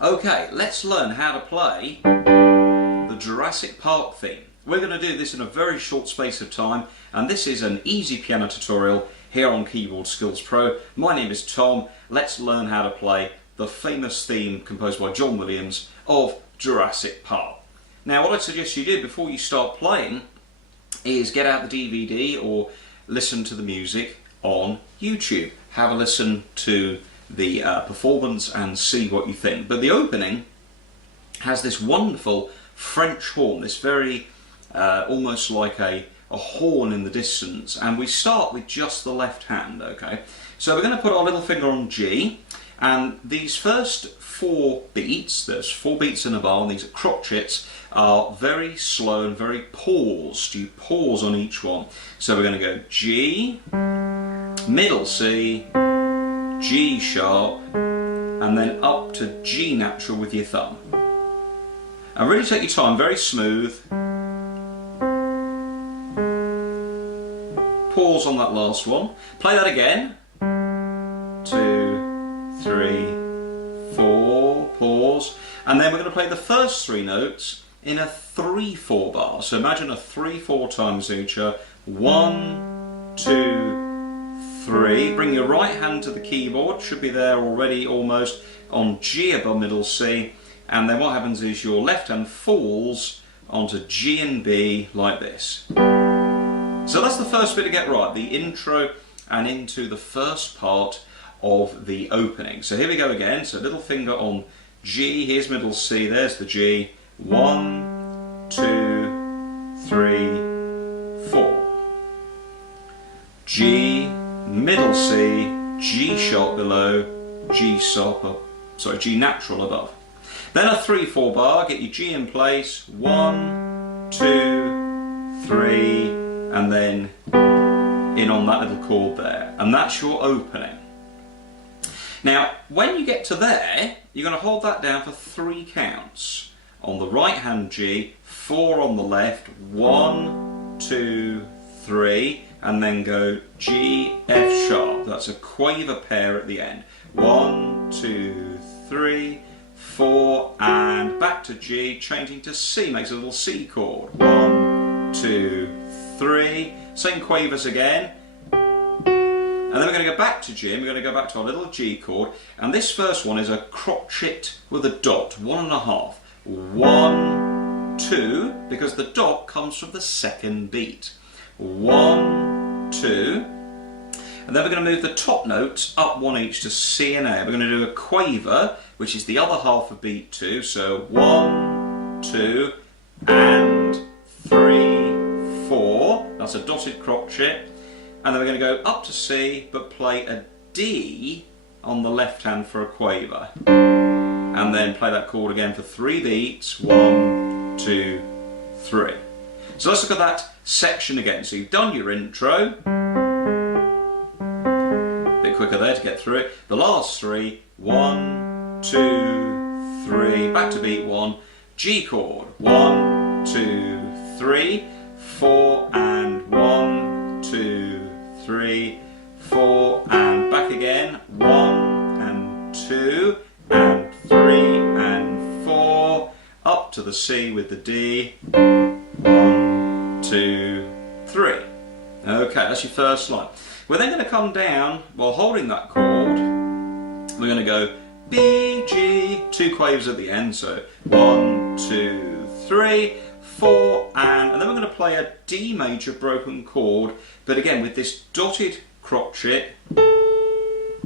Okay, let's learn how to play the Jurassic Park theme. We're going to do this in a very short space of time, and this is an easy piano tutorial here on Keyboard Skills Pro. My name is Tom. Let's learn how to play the famous theme composed by John Williams of Jurassic Park. Now, what I suggest you do before you start playing is get out the DVD or listen to the music on YouTube. Have a listen to the performance and see what you think. But the opening has this wonderful French horn, this very almost like a horn in the distance, and we start with just the left hand. Okay, so we're going to put our little finger on G, and these first 4 beats, there's 4 beats in a bar, and these crotchets are very slow and very paused. You pause on each one. So we're going to go G, middle C, G sharp, and then up to G natural with your thumb. And really take your time, very smooth. Pause on that last one. Play that again. 2, 3, 4, pause. And then we're going to play the first 3 notes in a 3/4 bar. So imagine a 3/4 time signature. 1, 2, 3. Bring your right hand to the keyboard, should be there already almost, on G above middle C, and then what happens is your left hand falls onto G and B like this. So that's the first bit to get right, the intro and into the first part of the opening. So here we go again, so little finger on G, here's middle C, there's the G. 1, 2, 3, 4. G, middle C, G sharp below, G sharp up, sorry, G natural above. Then a 3/4 bar, get your G in place, 1, 2, 3, and then in on that little chord there. And that's your opening. Now, when you get to there, you're going to hold that down for 3 counts. On the right hand G, 4 on the left, 1, 2, 3, and then go G, F sharp. That's a quaver pair at the end. 1, 2, 3, 4, and back to G, changing to C, makes a little C chord. 1, 2, 3, same quavers again. And then we're going to go back to G, and we're going to go back to our little G chord, and this first one is a crotchet with a dot, 1.5. 1, 2, because the dot comes from the second beat. 1, 2, and then we're going to move the top notes up 1 each to C and A. We're going to do a quaver, which is the other half of beat 2, so 1, 2, and 3, 4, that's a dotted crotchet, and then we're going to go up to C, but play a D on the left hand for a quaver. And then play that chord again for 3 beats, 1, 2, 3. So let's look at that section again. So you've done your intro, a bit quicker there to get through it. The last 3, 1, 2, 3, back to beat 1, G chord, 1, 2, 3, 4, and 1, 2, 3, 4, and back again, 1 and 2, and 3 and 4, up to the C with the D, 1, 2, 3. Okay, that's your first line. We're then going to come down while holding that chord. We're going to go B, G, 2 quavers at the end, so 1, 2, 3, 4 and then we're going to play a D major broken chord, but again with this dotted crotchet.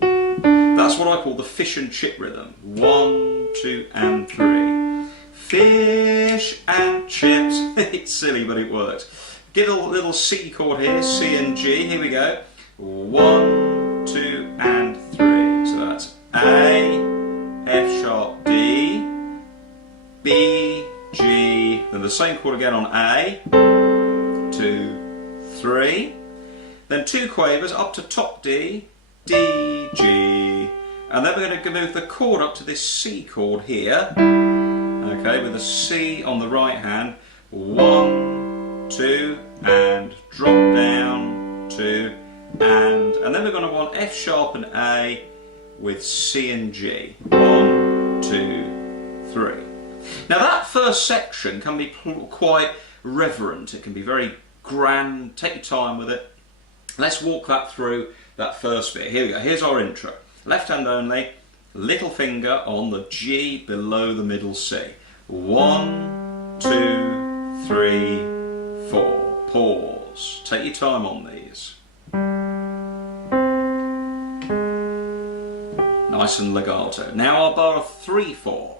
That's what I call the fish and chip rhythm. 1, 2 and 3. Fish and chips. It's silly, but it works. Get a little C chord here, C and G. Here we go. 1, 2 and 3. So that's A, F sharp, D, B, G. Then the same chord again on A. 2, 3. Then 2 quavers up to top D, D, G. And then we're going to move the chord up to this C chord here. Okay, with a C on the right hand. 1, 2, and drop down, 2, and then we're going to want F sharp and A with C and G. 1, 2, 3. Now that first section can be quite reverent. It can be very grand. Take your time with it. Let's walk that through, that first bit. Here we go. Here's our intro. Left hand only, little finger on the G below the middle C. 1, 2, 3, 4. Pause. Take your time on these. Nice and legato. Now our bar of 3, 4.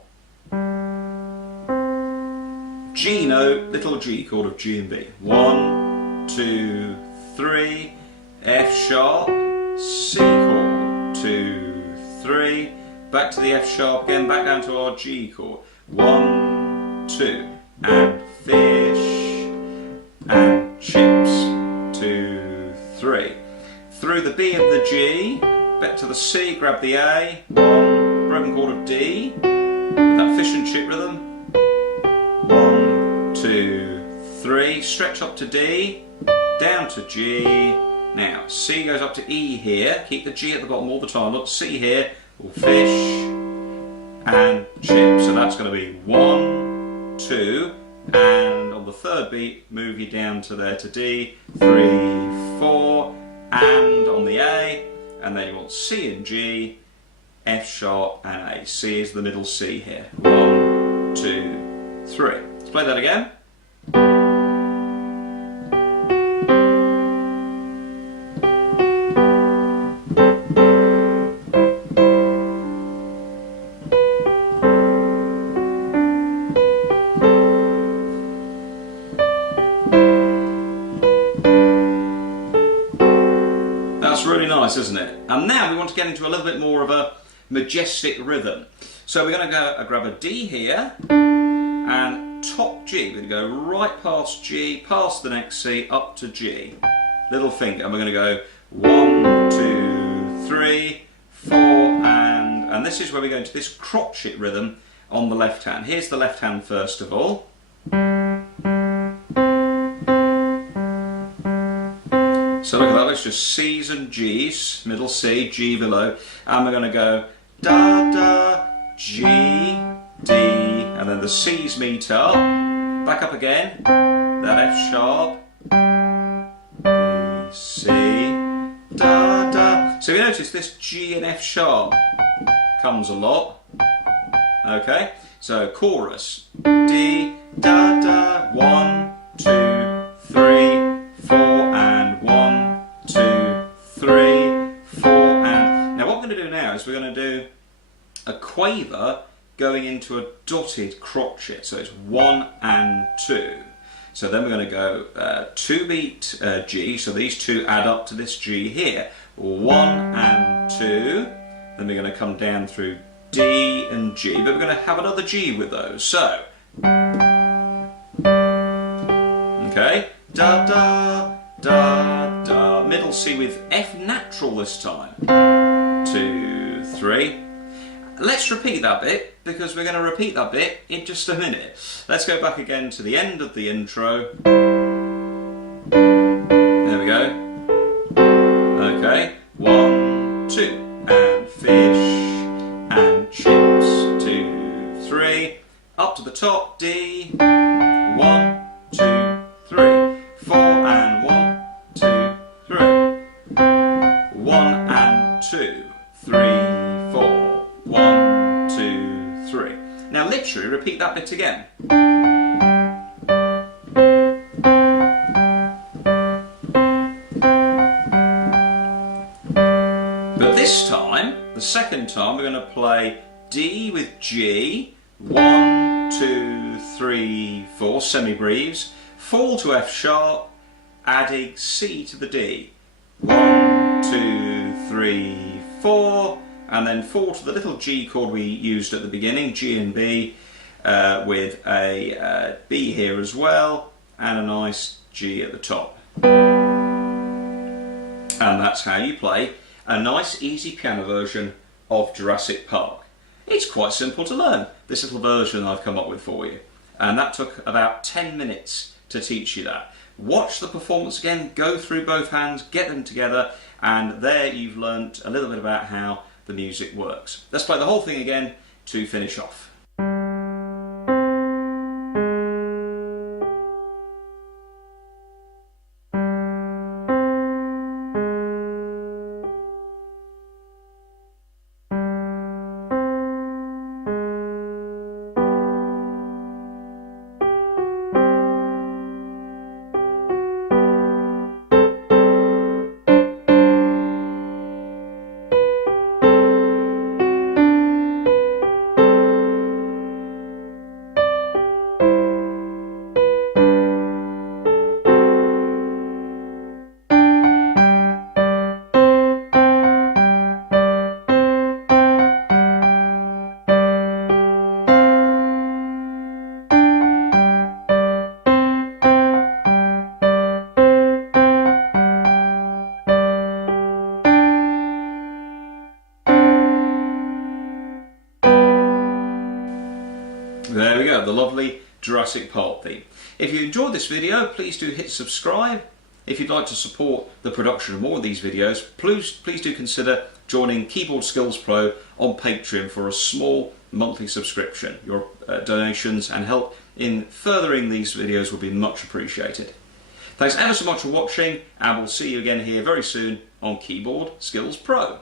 G note, little G chord of G and B. 1, 2, 3. F sharp, C chord, 2, 3, back to the F sharp again, back down to our G chord, 1, 2, and fish, and chips, 2, 3. Through the B of the G, back to the C, grab the A, 1, broken chord of D, with that fish and chip rhythm, 1, 2, 3, stretch up to D, down to G. Now, C goes up to E here, keep the G at the bottom all the time, look, C here, fish and chip. So that's going to be 1, 2, and on the third beat, move you down to there to D, 3, 4, and on the A, and then you want C and G, F sharp and A. C is the middle C here. 1, 2, 3. Let's play that again. Really nice, isn't it? And now we want to get into a little bit more of a majestic rhythm. So we're going to go grab a D here and top G. We're going to go right past G, past the next C, up to G. Little finger, and we're going to go 1, 2, 3, 4, and this is where we go into this crotchet rhythm on the left hand. Here's the left hand first of all. So look at that, it's just C's and G's, middle C, G below, and we're going to go da, da, G, D, and then the C's meet up, back up again, that F sharp, D, C, da, da. So you notice this G and F sharp comes a lot, okay, so chorus, D, da, da, 1, 2, 3, 4, and 1, 2, 3, 4, and now what we're going to do now is we're going to do a quaver going into a dotted crotchet, so it's 1 and 2. So then we're going to go 2 beat G, so these two add up to this G here, 1 and 2, then we're going to come down through D and G, but we're going to have another G with those, so okay, da da da da, middle C with F natural this time, 2, 3. Let's repeat that bit, because we're going to repeat that bit in just a minute. Let's go back again to the end of the intro. There we go. Okay, 1, 2, and fish and chips, 2, 3. Up to the top, D, 1, 2, 3, 4, and 1, 2, 3. 1 and 2, 3, 4. 1, 2, 3. Now literally repeat that bit again. This time, the second time, we're going to play D with G, 1, 2, 3, 4, semi-breves, fall to F sharp, adding C to the D, 1, 2, 3, 4, and then fall to the little G chord we used at the beginning, G and B, with a B here as well, and a nice G at the top. And that's how you play a nice easy piano version of Jurassic Park. It's quite simple to learn, this little version I've come up with for you. And that took about 10 minutes to teach you that. Watch the performance again, go through both hands, get them together, and there you've learnt a little bit about how the music works. Let's play the whole thing again to finish off. There we go, the lovely Jurassic Park theme. If you enjoyed this video, please do hit subscribe. If you'd like to support the production of more of these videos, please do consider joining Keyboard Skills Pro on Patreon for a small monthly subscription. Your donations and help in furthering these videos will be much appreciated. Thanks ever so much for watching, and we'll see you again here very soon on Keyboard Skills Pro.